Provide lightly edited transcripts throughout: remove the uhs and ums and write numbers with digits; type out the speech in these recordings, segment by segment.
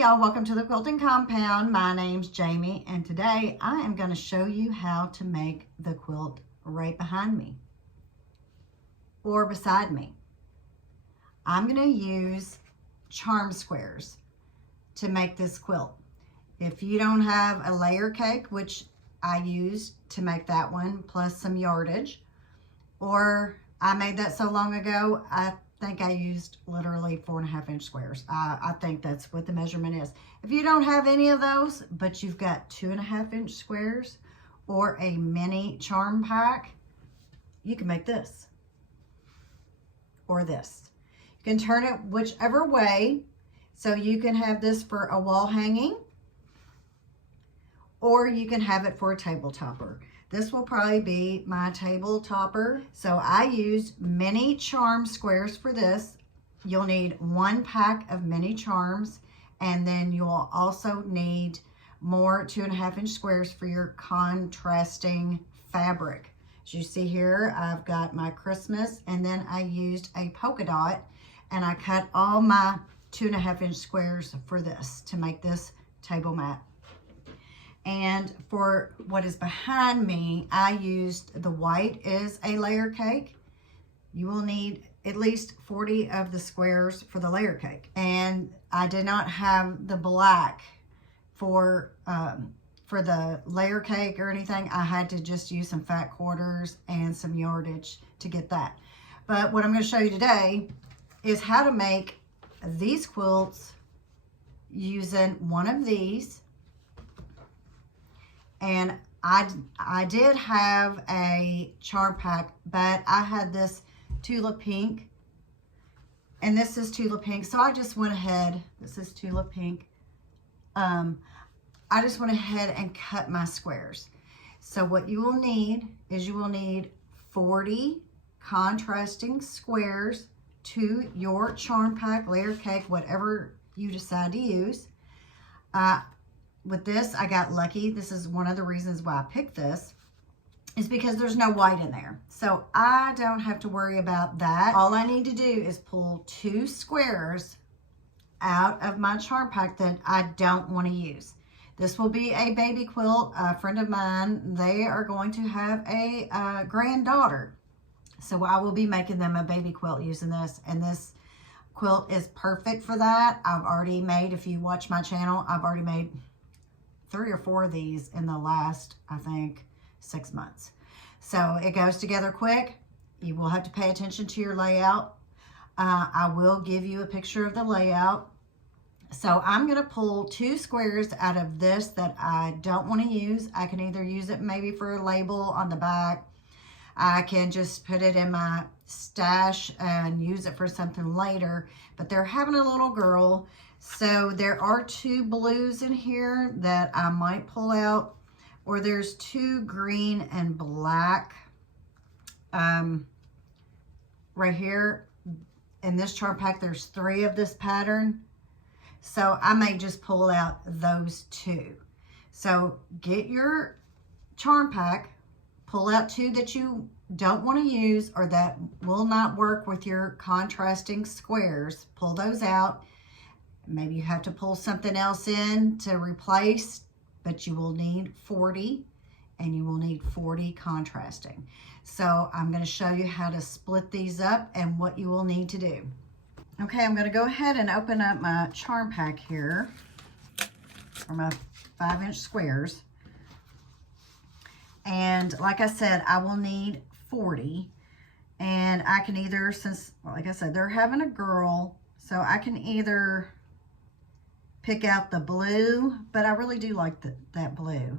y'all, welcome to the quilting compound. My name's Jamie and today I am going to show you how to make the quilt right behind me or beside me. I'm going to use charm squares to make this quilt. If you don't have a layer cake, which I used to make that one, plus some yardage, or I made that so long ago, I think I used literally 4.5 inch squares. I think that's what the measurement is. If you don't have any of those, but you've got 2.5 inch squares or a mini charm pack, you can make this or this. You can turn it whichever way, so you can have this for a wall hanging, or you can have it for a table topper. This will probably be my table topper. So I used mini charm squares for this. You'll need 1 pack of mini charms, and then you'll also need more 2.5 inch squares for your contrasting fabric. As you see here, I've got my Christmas, and then I used a polka dot, and I cut all my 2.5 inch squares for this to make this table mat. And for what is behind me, I used the white as a layer cake. You will need at least 40 of the squares for the layer cake. And I did not have the black for the layer cake or anything. I had to just use some fat quarters and some yardage to get that. But what I'm going to show you today is how to make these quilts using one of these. And I did have a charm pack, but I had this tulip pink, and this is tulip pink, so I just went ahead, this is tulip pink, I just went ahead and cut my squares. So what you will need is you will need 40 contrasting squares to your charm pack, layer cake, whatever you decide to use. With this, I got lucky. This is one of the reasons why I picked this, is because there's no white in there. So I don't have to worry about that. All I need to do is pull 2 squares out of my charm pack that I don't want to use. This will be a baby quilt. A friend of mine, they are going to have a granddaughter. So I will be making them a baby quilt using this. And this quilt is perfect for that. I've already made, if you watch my channel, I've already made 3 or 4 of these in the last, I think, 6 months. So it goes together quick. You will have to pay attention to your layout. I will give you a picture of the layout. So I'm going to pull 2 squares out of this that I don't want to use. I can either use it maybe for a label on the back. I can just put it in my stash and use it for something later. But they're having a little girl. So there are 2 blues in here that I might pull out, or there's 2 green and black right here. In this charm pack, there's 3 of this pattern. So I may just pull out those 2. So get your charm pack, pull out 2 that you don't want to use or that will not work with your contrasting squares. Pull those out. Maybe you have to pull something else in to replace, but you will need 40, and you will need 40 contrasting. So I'm going to show you how to split these up and what you will need to do. Okay, I'm going to go ahead and open up my charm pack here for my 5 inch squares. And like I said, I will need 40. And I can either, since, like I said, they're having a girl, so I can either pick out the blue, but I really do like that blue.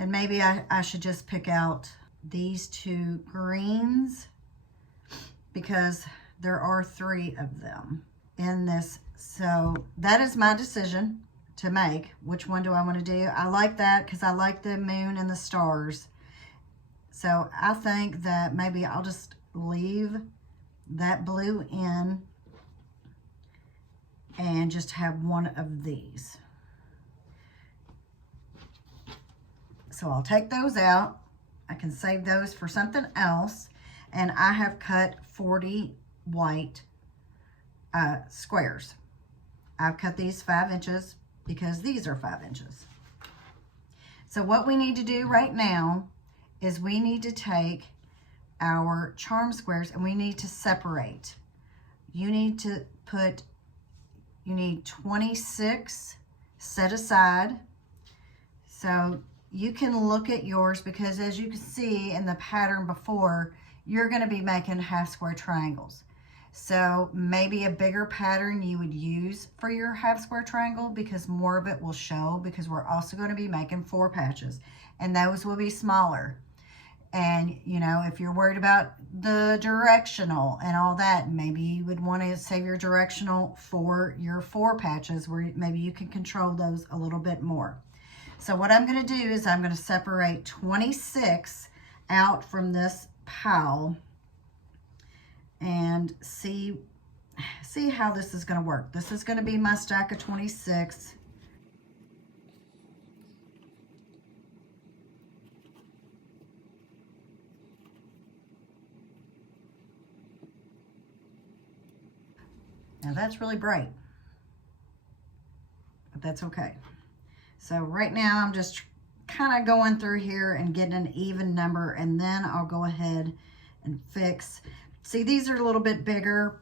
And maybe I should just pick out these 2 greens, because there are 3 of them in this. So that is my decision to make. Which one do I want to do? I like that because I like the moon and the stars. So I think that maybe I'll just leave that blue in and just have one of these. So I'll take those out. I can save those for something else. And I have cut 40 white squares. I've cut these 5 inches because these are 5 inches. So what we need to do right now is we need to take our charm squares and we need to separate. You need 26 set aside. So you can look at yours, because as you can see in the pattern before, you're going to be making half square triangles. So maybe a bigger pattern you would use for your half square triangle, because more of it will show, because we're also going to be making 4 patches and those will be smaller. And you know, if you're worried about the directional and all that, maybe you would want to save your directional for your 4 patches, where maybe you can control those a little bit more. So what I'm going to do is I'm going to separate 26 out from this pile and see how this is going to work. This is going to be my stack of 26. Now that's really bright, but that's okay. So right now I'm just kind of going through here and getting an even number, and then I'll go ahead and fix. See, these are a little bit bigger,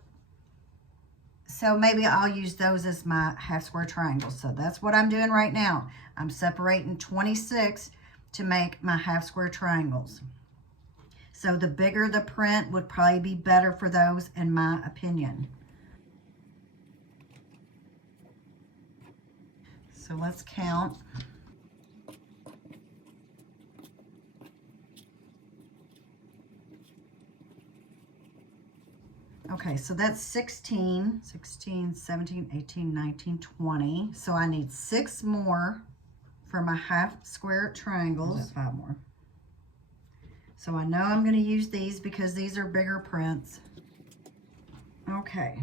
so maybe I'll use those as my half square triangles. So that's what I'm doing right now. I'm separating 26 to make my half square triangles. So the bigger the print would probably be better for those, in my opinion. So let's count. Okay, so that's 16, 17, 18, 19, 20. So I need 6 more for my half square triangles. 5 more. So I know I'm going to use these because these are bigger prints. Okay.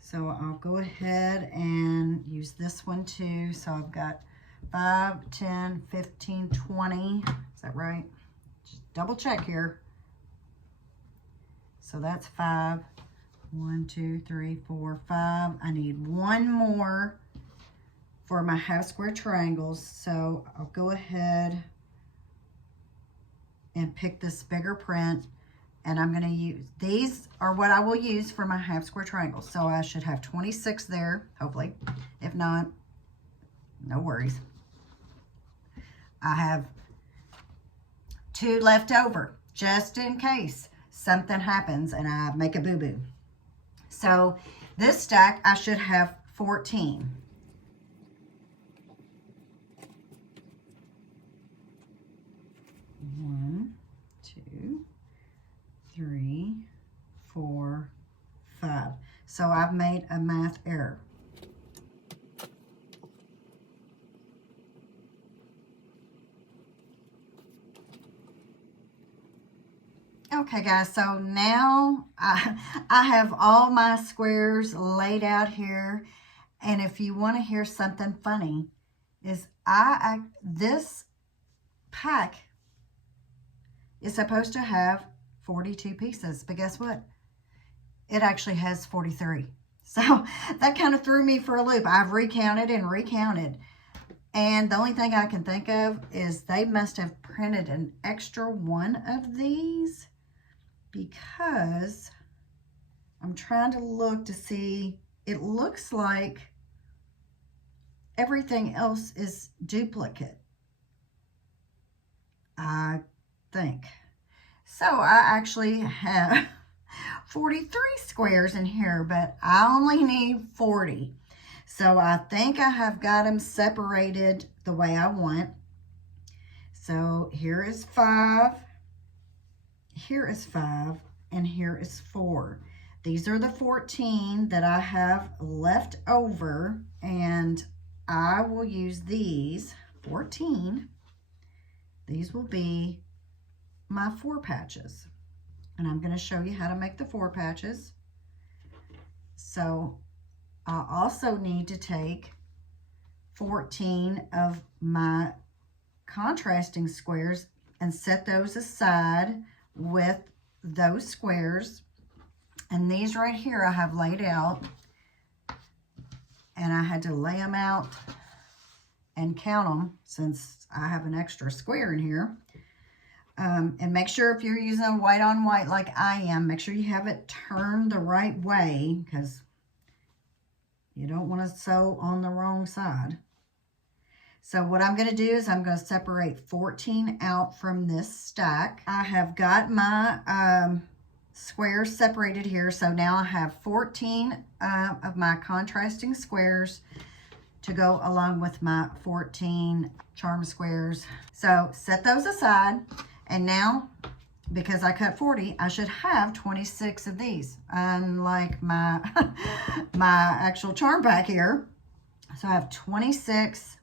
So I'll go ahead and use this one too. So I've got 5, 10, 15, 20. Is that right? Just double check here. So that's 5. 1, 2, 3, 4, 5. I need 1 more for my half square triangles. So I'll go ahead and pick this bigger print. And I'm going to use, these are what I will use for my half square triangles. So I should have 26 there, hopefully. If not, no worries. I have 2 left over, just in case something happens and I make a boo-boo. So this stack, I should have 14. One, 2, 3, 4, 5. So I've made a math error. Okay guys, so now I have all my squares laid out here, and if you want to hear something funny, is this pack is supposed to have 42 pieces, but guess what? It actually has 43. So that kind of threw me for a loop. I've recounted and recounted, and the only thing I can think of is they must have printed an extra one of these, because I'm trying to look to see, it looks like everything else is duplicate, I think. So I actually have 43 squares in here, but I only need 40. So I think I have got them separated the way I want. So here is 5, here is 5, and here is 4. These are the 14 that I have left over, and I will use these 14. These will be my 4 patches, and I'm going to show you how to make the 4 patches. So I also need to take 14 of my contrasting squares and set those aside with those squares. And these right here I have laid out, and I had to lay them out and count them since I have an extra square in here. And make sure if you're using white on white like I am, make sure you have it turned the right way, because you don't want to sew on the wrong side. So what I'm going to do is I'm going to separate 14 out from this stack. I have got my squares separated here. So now I have 14 of my contrasting squares to go along with my 14 charm squares. So set those aside. And now, because I cut 40, I should have 26 of these, unlike my, my actual charm pack here. So I have 26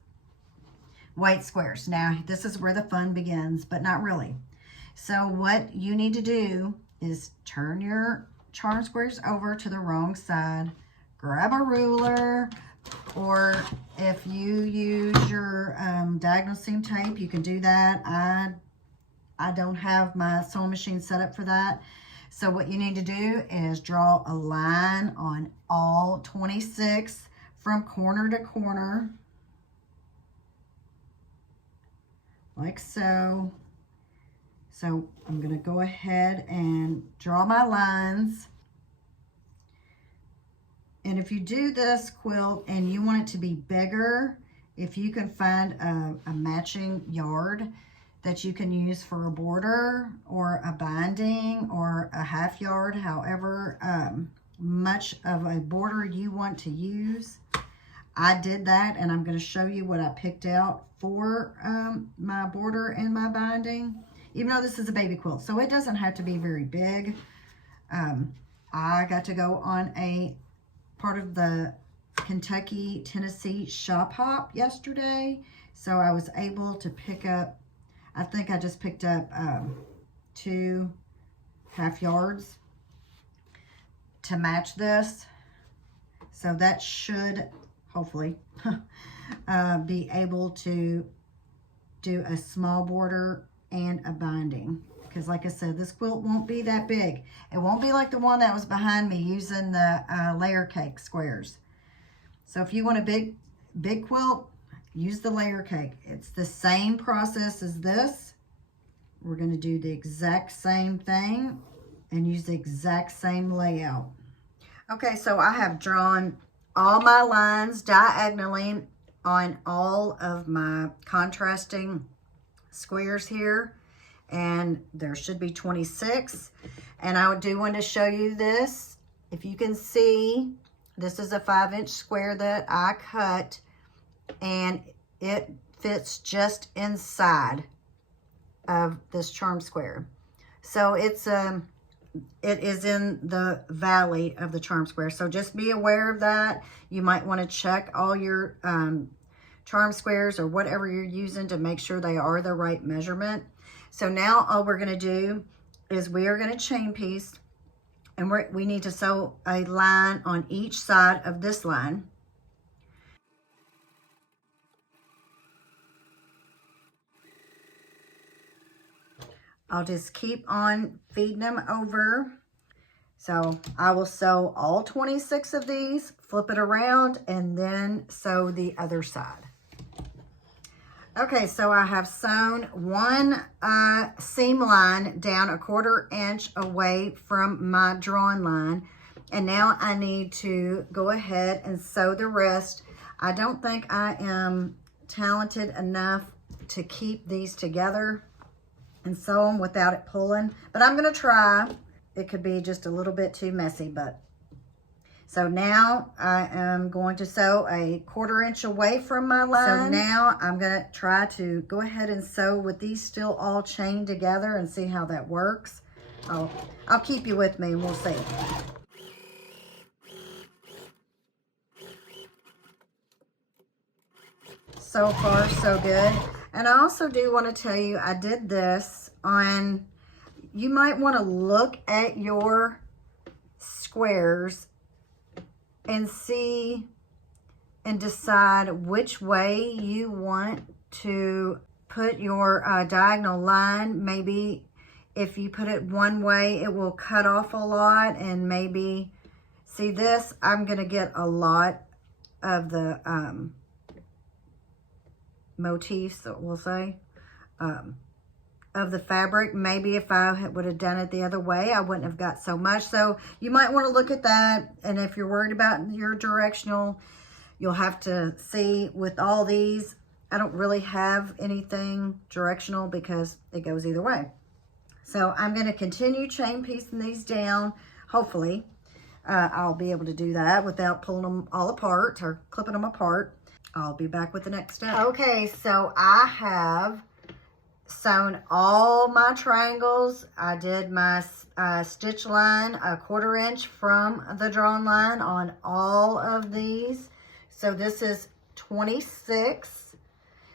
white squares. Now, this is where the fun begins, but not really. So what you need to do is turn your charm squares over to the wrong side, grab a ruler, or if you use your diagonal seam tape, you can do that. I don't have my sewing machine set up for that. So what you need to do is draw a line on all 26 from corner to corner, like so. So I'm going to go ahead and draw my lines. And if you do this quilt and you want it to be bigger, if you can find a matching yard that you can use for a border or a binding or a half yard, however much of a border you want to use. I did that, and I'm going to show you what I picked out for my border and my binding, even though this is a baby quilt, so it doesn't have to be very big. I got to go on a part of the Kentucky, Tennessee shop hop yesterday, so I was able to pick up, I think I just picked up 2 half yards to match this. So that should hopefully be able to do a small border and a binding. Because like I said, this quilt won't be that big. It won't be like the one that was behind me using the layer cake squares. So if you want a big quilt, use the layer cake. It's the same process as this. We're going to do the exact same thing and use the exact same layout. Okay, so I have drawn all my lines diagonally on all of my contrasting squares here, and there should be 26. And I do want to show you this. If you can see, this is a 5-inch square that I cut, and it fits just inside of this charm square. So it is in the valley of the charm square. So just be aware of that. You might want to check all your charm squares or whatever you're using to make sure they are the right measurement. So now all we're going to do is we are going to chain piece, and we need to sew a line on each side of this line. I'll just keep on feeding them over. So I will sew all 26 of these, flip it around, and then sew the other side. Okay, so I have sewn one seam line down 1/4 inch away from my drawn line. And now I need to go ahead and sew the rest. I don't think I am talented enough to keep these together and sew them without it pulling, but I'm going to try. It could be just a little bit too messy, but so now I am going to sew 1/4 inch away from my line. So now I'm going to try to go ahead and sew with these still all chained together and see how that works. I'll keep you with me and we'll see. So far, so good. And I also do want to tell you, I did this on, you might want to look at your squares and see and decide which way you want to put your diagonal line. Maybe if you put it one way, it will cut off a lot, and maybe, see this, I'm gonna get a lot of the motifs, we'll say, of the fabric. Maybe if I would have done it the other way, I wouldn't have got so much. So you might want to look at that. And if you're worried about your directional, you'll have to see with all these. I don't really have anything directional because it goes either way. So I'm going to continue chain piecing these down. Hopefully I'll be able to do that without pulling them all apart or clipping them apart. I'll be back with the next step. Okay, so I have sewn all my triangles. I did my stitch line 1/4 inch from the drawn line on all of these. So this is 26.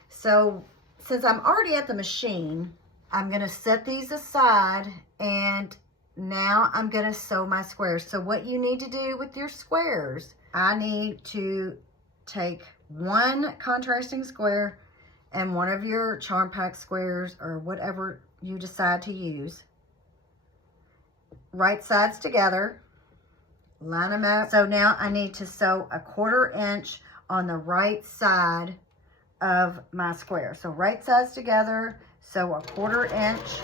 So since I'm already at the machine, I'm going to set these aside, and now I'm going to sew my squares. So what you need to do with your squares, I need to take one contrasting square and one of your charm pack squares or whatever you decide to use. Right sides together, line them up. So now I need to sew 1/4 inch on the right side of my square. So right sides together, sew 1/4 inch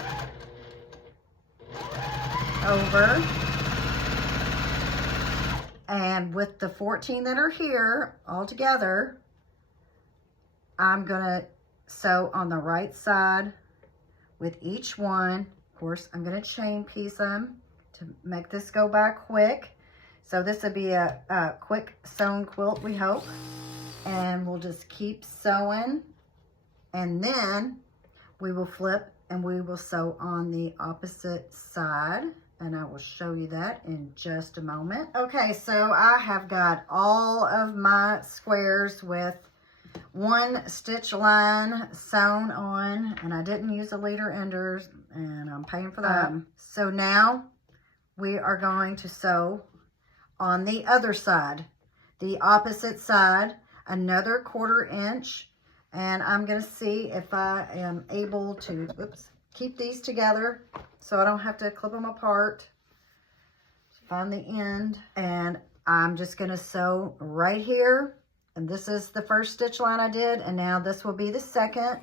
over. And with the 14 that are here all together, I'm gonna sew on the right side with each one. Of course, I'm gonna chain piece them to make this go by quick. So this will be a quick sewn quilt, we hope. And we'll just keep sewing. And then we will flip and we will sew on the opposite side. And I will show you that in just a moment. Okay, so I have got all of my squares with one stitch line sewn on, and I didn't use the leader enders, and I'm paying for that. So now we are going to sew on the other side, the opposite side, another 1/4 inch, and I'm going to see if I am able to keep these together so I don't have to clip them apart. Find the end, and I'm just going to sew right here. And this is the first stitch line I did, and now this will be the second.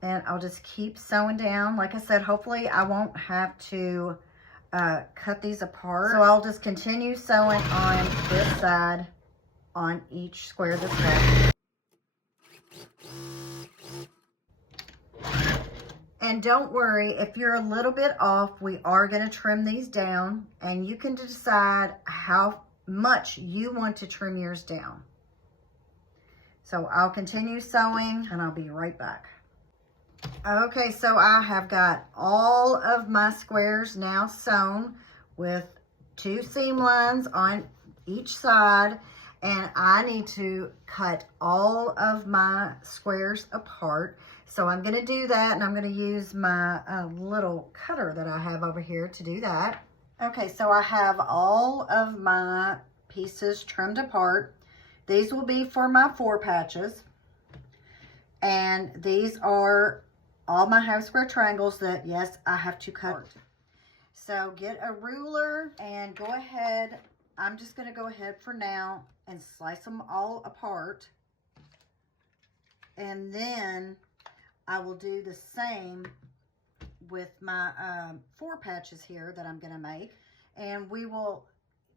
And I'll just keep sewing down. Like I said, hopefully I won't have to cut these apart. So I'll just continue sewing on this side on each square this way. And don't worry, if you're a little bit off, we are going to trim these down, and you can decide how much you want to trim yours down. So I'll continue sewing and I'll be right back. Okay, so I have got all of my squares now sewn with 2 seam lines on each side, and I need to cut all of my squares apart. So I'm going to do that, and I'm going to use my little cutter that I have over here to do that. Okay, so I have all of my pieces trimmed apart. These will be for my 4 patches. And these are all my half square triangles that, yes, I have to cut. So get a ruler and go ahead. I'm just going to go ahead for now and slice them all apart. And then I will do the same with my 4 patches here that I'm going to make, and we will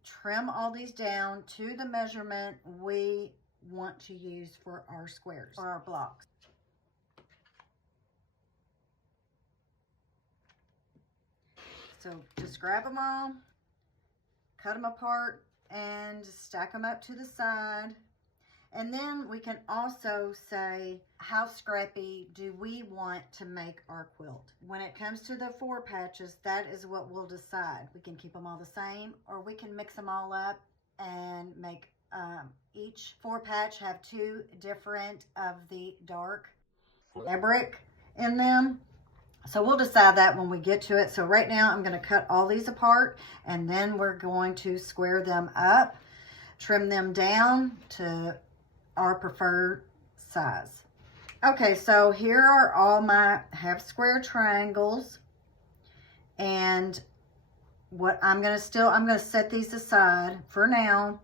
trim all these down to the measurement we want to use for our squares or our blocks. So just grab them all, cut them apart, and stack them up to the side. And then we can also say, how scrappy do we want to make our quilt? When it comes to the 4 patches, that is what we'll decide. We can keep them all the same, or we can mix them all up and make each 4 patch have 2 different of the dark fabric in them. So we'll decide that when we get to it. So right now I'm going to cut all these apart, and then we're going to square them up, trim them down to our preferred size. Okay, so here are all my half square triangles. And what I'm going to set these aside for now,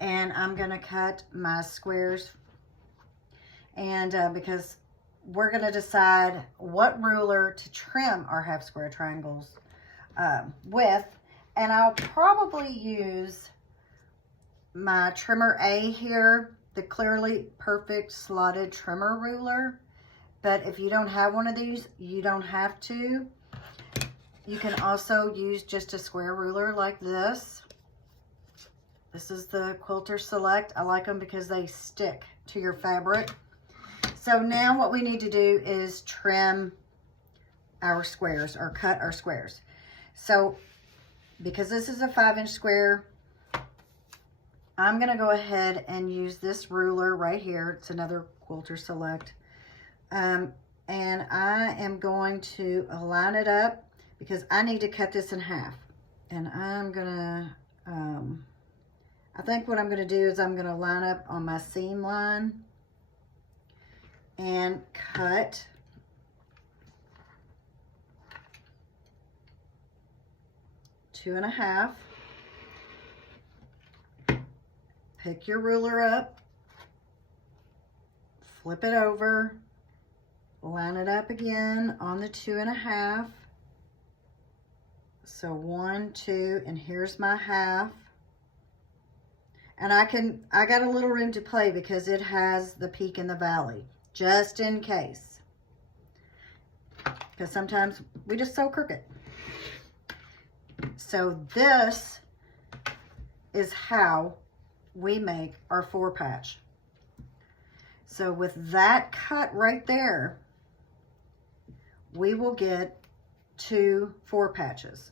and I'm going to cut my squares. And because we're going to decide what ruler to trim our half square triangles with. And I'll probably use my trimmer A here, the Clearly Perfect Slotted Trimmer Ruler. But if you don't have one of these, you don't have to. You can also use just a square ruler like this. This is the Quilter Select. I like them because they stick to your fabric. So now what we need to do is trim our squares, or cut our squares. So because this is a 5-inch square, I'm going to go ahead and use this ruler right here. It's another Quilter Select. And I am going to line it up because I need to cut this in half. And I'm going to, I think what I'm going to do is I'm going to line up on my seam line and cut two and a half. Pick your ruler up, flip it over, line it up again on the 2 1/2. So 1, 2, and here's my half. And I got a little room to play because it has the peak and the valley, just in case. Because sometimes we just sew crooked. So this is how we make our 4 patch. So with that cut right there, we will get 2 4 patches.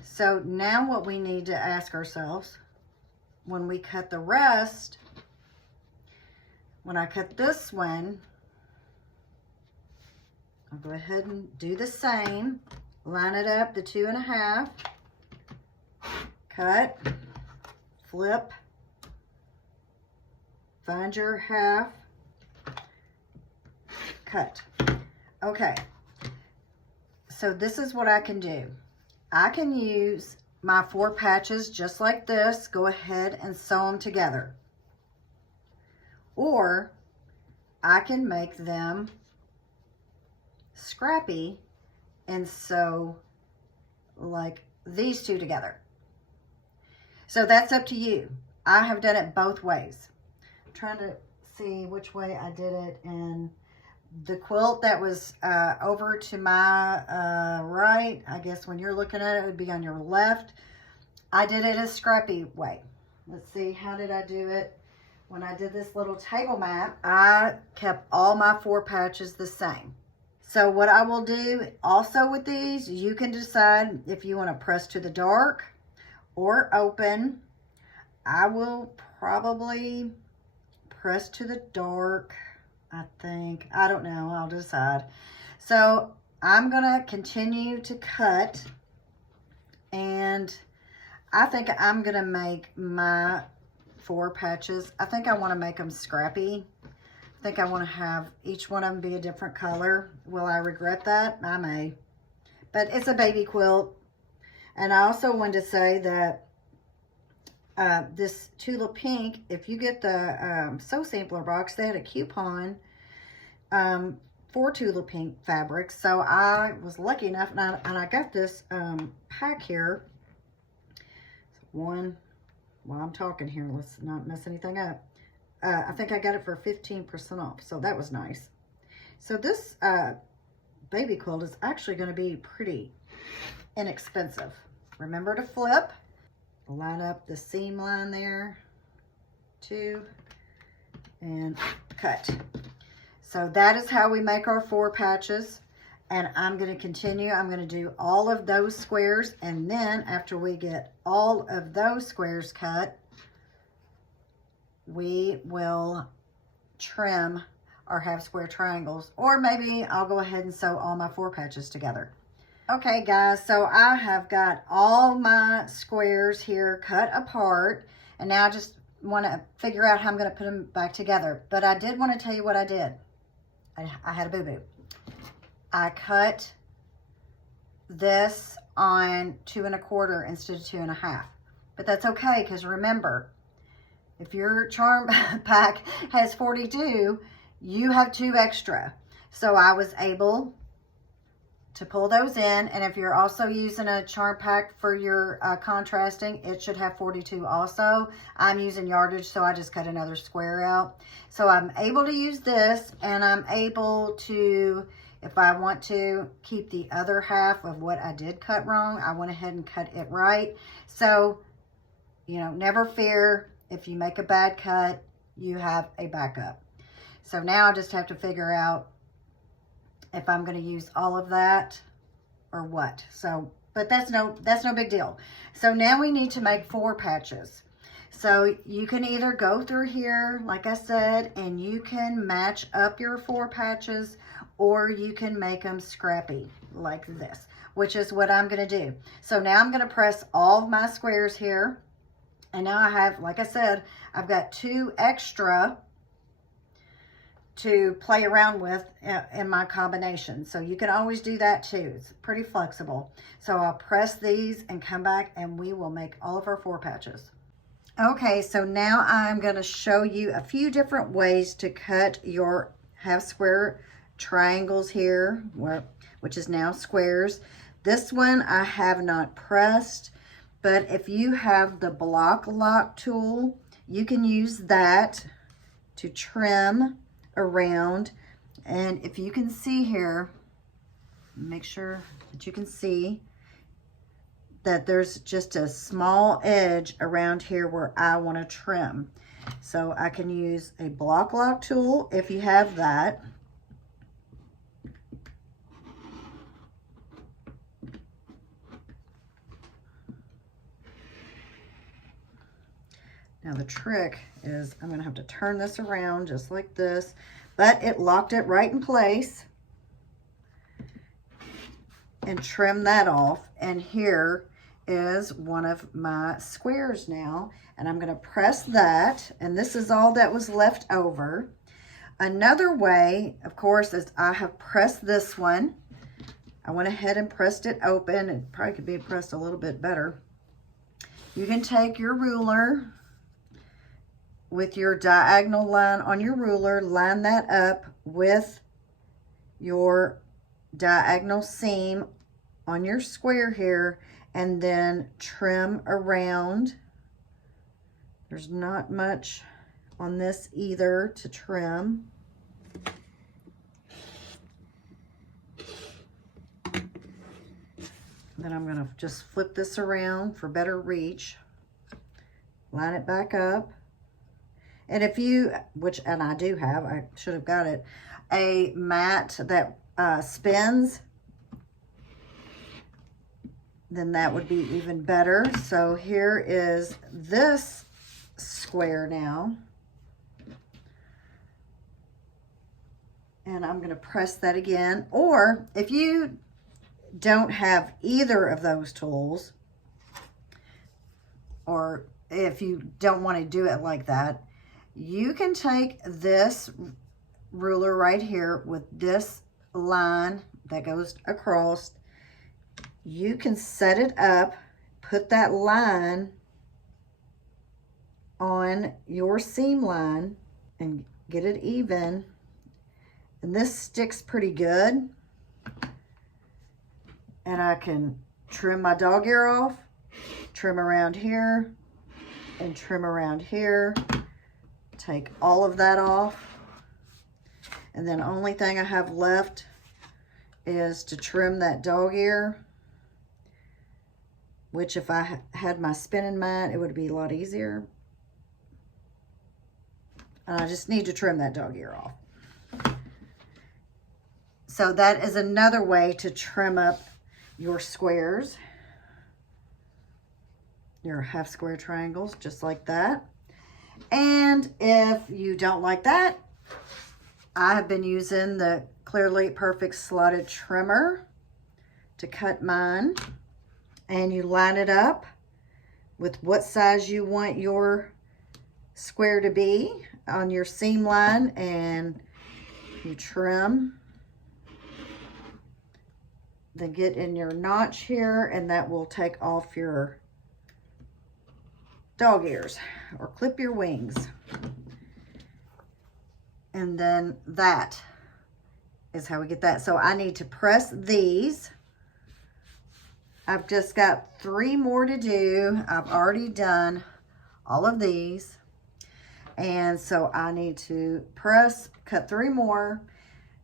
So now what we need to ask ourselves, when we cut the rest, when I cut this one, I'll go ahead and do the same. Line it up, the 2 1/2, cut, flip, find your half, cut. Okay, so this is what I can do. I can use my 4 patches just like this, go ahead and sew them together. Or I can make them scrappy and sew like these 2 together. So that's up to you. I have done it both ways. I'm trying to see which way I did it. And the quilt that was over to my right, I guess when you're looking at it, it would be on your left. I did it a scrappy way. Let's see, how did I do it? When I did this little table map, I kept all my 4 patches the same. So what I will do also with these, you can decide if you want to press to the dark or open. I will probably press to the dark, I think. I don't know, I'll decide. So I'm gonna continue to cut, and I think I'm gonna make my 4 patches. I think I wanna make them scrappy. I think I wanna have each one of them be a different color. Will I regret that? I may. But it's a baby quilt. And I also wanted to say that this Tulip Pink, if you get the Sew Sampler box, they had a coupon for Tulip Pink fabrics. So I was lucky enough, and I got this pack here. While I'm talking here, let's not mess anything up. I think I got it for 15% off, so that was nice. So this baby quilt is actually going to be pretty inexpensive. Remember to flip, line up the seam line there, 2, and cut. So that is how we make our 4 patches. And I'm going to continue. I'm going to do all of those squares, and then after we get all of those squares cut, we will trim our half square triangles, or maybe I'll go ahead and sew all my 4 patches together. Okay guys, so I have got all my squares here cut apart, and now I just want to figure out how I'm going to put them back together. But I did want to tell you what I did. I had a boo-boo. I cut this on 2 1/4 instead of 2 1/2. But that's okay, because remember, if your charm pack has 42, you have 2 extra. So I was able to pull those in. And if you're also using a charm pack for your contrasting, it should have 42 also. I'm using yardage, so I just cut another square out. So I'm able to use this, and I'm able to, if I want to keep the other half of what I did cut wrong, I went ahead and cut it right. So, you know, never fear. If you make a bad cut, you have a backup. So now I just have to figure out if I'm going to use all of that or what. So, but that's no big deal. So now we need to make 4 patches. So you can either go through here, like I said, and you can match up your 4 patches, or you can make them scrappy like this, which is what I'm going to do. So now I'm going to press all of my squares here. And now I have, like I said, I've got 2 extra to play around with in my combination. So you can always do that too. It's pretty flexible. So I'll press these and come back, and we will make all of our 4 patches. Okay, so now I'm going to show you a few different ways to cut your half square triangles here, which is now squares. This one I have not pressed, but if you have the block lock tool, you can use that to trim around. And if you can see here, make sure that you can see that there's just a small edge around here where I want to trim. So I can use a block lock tool if you have that. Now the trick is I'm going to have to turn this around just like this, but it locked it right in place, and trim that off. And here is one of my squares now, and I'm going to press that, and this is all that was left over. Another way, of course, is I have pressed this one. I went ahead and pressed it open. It probably could be pressed a little bit better. You can take your ruler with your diagonal line on your ruler, line that up with your diagonal seam on your square here, and then trim around. There's not much on this either to trim. Then I'm going to just flip this around for better reach. Line it back up. And if you, and I do have, I should have got it, a mat that spins, then that would be even better. So here is this square now. And I'm going to press that again. Or if you don't have either of those tools, or if you don't want to do it like that, you can take this ruler right here with this line that goes across. You can set it up, put that line on your seam line and get it even. And this sticks pretty good. And I can trim my dog ear off, trim around here, and trim around here. Take all of that off, and then the only thing I have left is to trim that dog ear, which if I had my spinning mat, it would be a lot easier. And I just need to trim that dog ear off. So that is another way to trim up your squares, your half square triangles, just like that. And if you don't like that, I have been using the Clearly Perfect slotted trimmer to cut mine. And you line it up with what size you want your square to be on your seam line, and you trim then get in your notch here, and that will take off your dog ears or clip your wings. And then that is how we get that. So I need to press these. I've just got 3 more to do. I've already done all of these. And so I need to press, cut 3 more.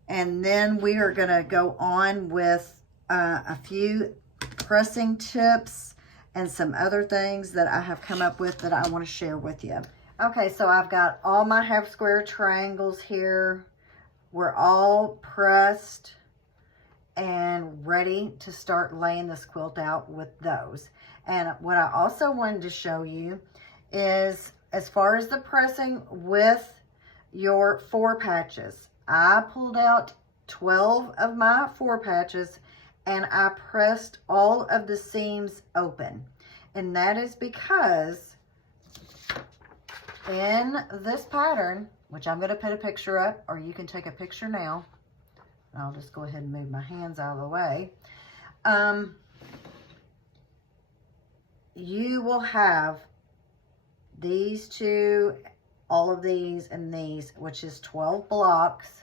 And then we are going to go on with a few pressing tips and some other things that I have come up with that I want to share with you. Okay, so I've got all my half square triangles here. We're all pressed and ready to start laying this quilt out with those. And what I also wanted to show you is, as far as the pressing with your 4 patches, I pulled out 12 of my 4 patches and I pressed all of the seams open. And that is because in this pattern, which I'm going to put a picture up, or you can take a picture now. I'll just go ahead and move my hands out of the way. You will have these 2, all of these and these, which is 12 blocks,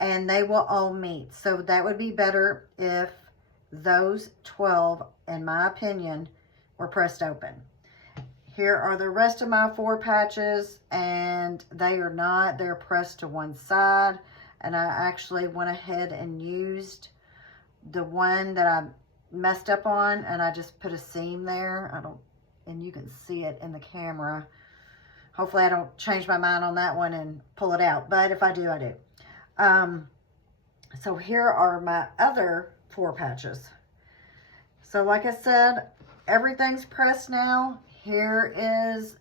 and they will all meet. So that would be better if those 12, in my opinion, were pressed open. Here are the rest of my 4 patches, and they are not. They're pressed to one side. And I actually went ahead and used the one that I messed up on, and I just put a seam there. And you can see it in the camera. Hopefully I don't change my mind on that one and pull it out. But if I do, I do. So here are my other 4 patches. So like I said, everything's pressed now. Here is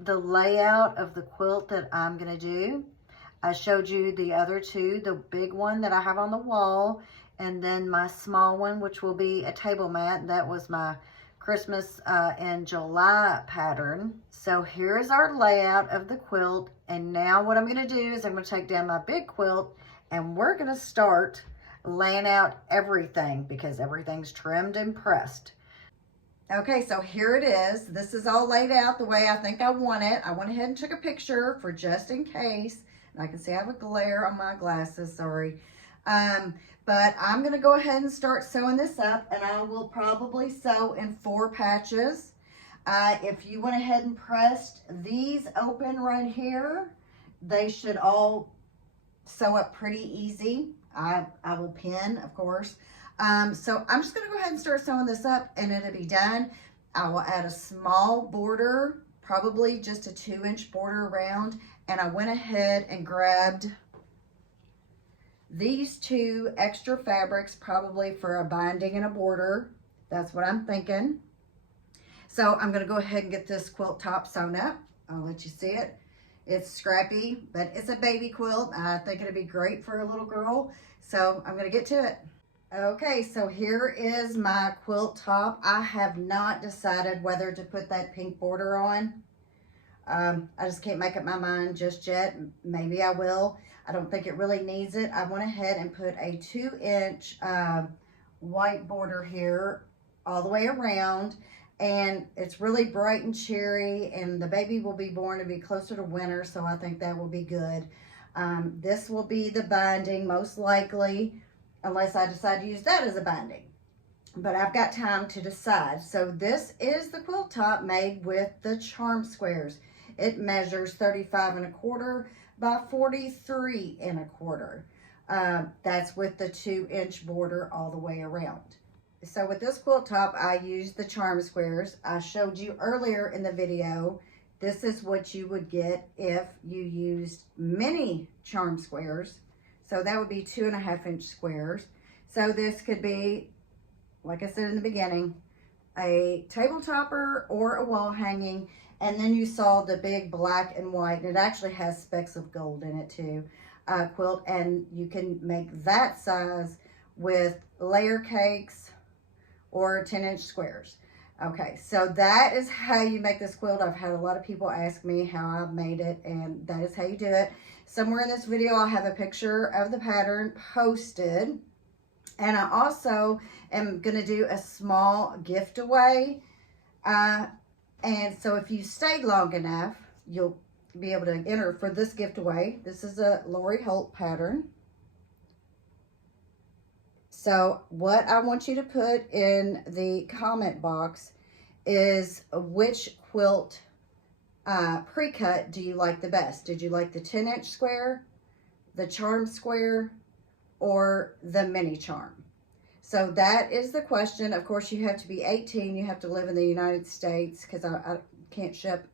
the layout of the quilt that I'm going to do. I showed you the other 2, the big one that I have on the wall, and then my small one, which will be a table mat. That was my Christmas in July pattern. So here's our layout of the quilt. And now what I'm going to do is I'm going to take down my big quilt, and we're going to start laying out everything because everything's trimmed and pressed. Okay, so here it is. This is all laid out the way I think I want it. I went ahead and took a picture for just in case. I can see I have a glare on my glasses, sorry. But I'm going to go ahead and start sewing this up, and I will probably sew in 4 patches. If you went ahead and pressed these open right here, they should all sew up pretty easy. I will pin, of course. So I'm just going to go ahead and start sewing this up, and it'll be done. I will add a small border, probably just a 2-inch border around. And I went ahead and grabbed these 2 extra fabrics, probably for a binding and a border. That's what I'm thinking. So I'm going to go ahead and get this quilt top sewn up. I'll let you see it. It's scrappy, but it's a baby quilt. I think it'd be great for a little girl. So I'm going to get to it. Okay, so here is my quilt top. I have not decided whether to put that pink border on. I just can't make up my mind just yet. Maybe I will. I don't think it really needs it. I went ahead and put a 2-inch white border here all the way around. And it's really bright and cheery. And the baby will be born to be closer to winter. So I think that will be good. This will be the binding most likely. Unless I decide to use that as a binding. But I've got time to decide. So this is the quilt top made with the charm squares. It measures 35 1/4 by 43 1/4. That's with the 2-inch border all the way around. So with this quilt top, I used the charm squares. I showed you earlier in the video, this is what you would get if you used mini charm squares. So that would be 2.5-inch squares. So this could be, like I said in the beginning, a table topper or a wall hanging. And then you saw the big black and white, and it actually has specks of gold in it too, quilt. And you can make that size with layer cakes or 10-inch squares. Okay, so that is how you make this quilt. I've had a lot of people ask me how I've made it, and that is how you do it. Somewhere in this video, I'll have a picture of the pattern posted. And I also am going to do a small giftaway. And so if you stayed long enough, you'll be able to enter for this giftaway. This is a Lori Holt pattern. So what I want you to put in the comment box is which quilt pre-cut do you like the best? Did you like the 10-inch square, the charm square, or the mini charm? So that is the question. Of course, you have to be 18. You have to live in the United States because I can't ship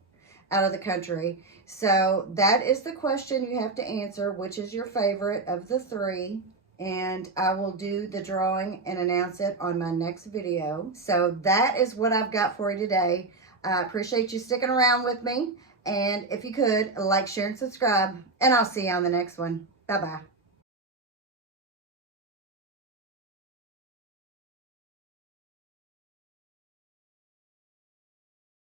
out of the country. So that is the question you have to answer. Which is your favorite of the three? And I will do the drawing and announce it on my next video. So that is what I've got for you today. I appreciate you sticking around with me. And if you could, like, share, and subscribe. And I'll see you on the next one. Bye-bye.